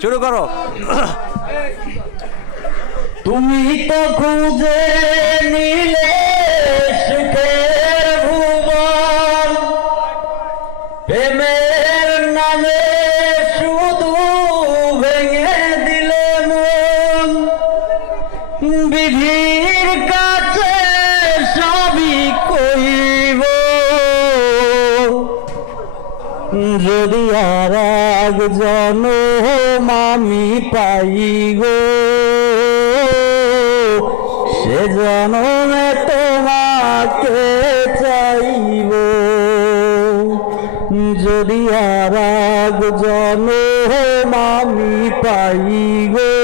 শুরু করো। তুমি তো খুঁজে নিলে সুখের ভুবন, প্রেমের নামে শুধু ভেঙে দিলে মন। বিধির কাছে সবই কইব, যদি আর এক জনম আমি পাই গো, সে জনমে তোমাকে চাইব। যদি আর এক জনম আমি পাই গো,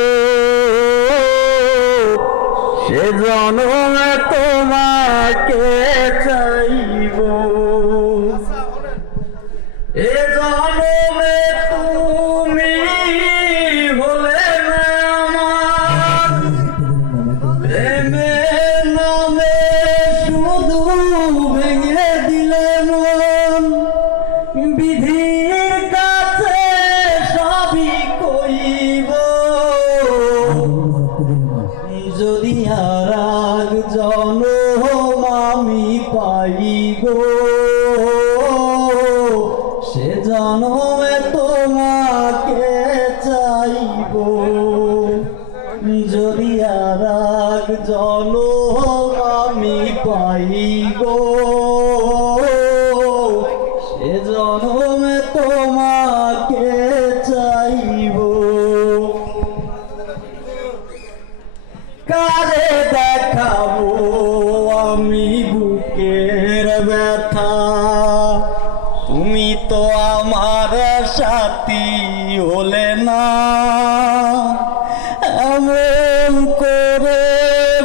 সে জনমে তোমাকে চাইব। এ জনমে তুমি হলে না আমার, প্রেমের নামে শুধু ভেঙে দিলে মন। বিধির কাছে সবই কইব, যদি আর এক জনম আমি পাই গো, সে জনমে তোমাকে চাইব। যদি আর এক জনম আমি পাই গো, সে জনমে তোমাকে চাইব। কারে দেখাবো আমি বুকের ব্যথা, তুমি তো আমার সাথী হলে না। এমন করে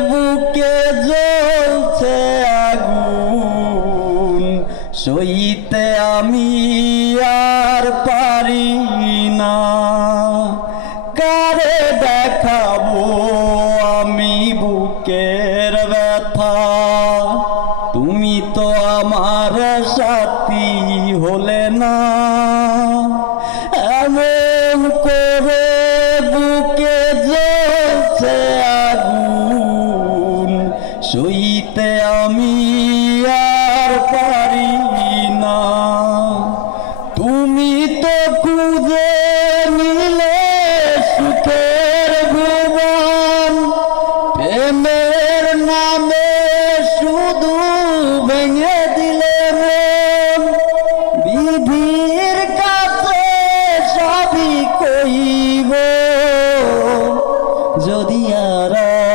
বুকে জ্বলছে আগুন, সইতে আমি আর পারি না। কারে দেখাবো আমি বুকের ব্যথা, তুমি তো আমার সাথী হলে না। এমন করে বুকে জ্বলছে আগুন, সইতে আমি আর পারি না। তুমি তো খুঁজে নিলে সুখের ভুবন, প্রেমের নামে শুধু ভেঙে দিলে মন। বিধির কাছে সবই কইব, যদি আর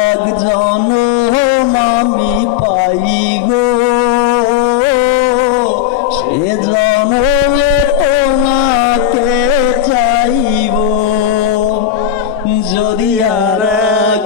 এক জনম আমি পাই গো, সে জনমে তোমাকে চাইব। যদি আর এক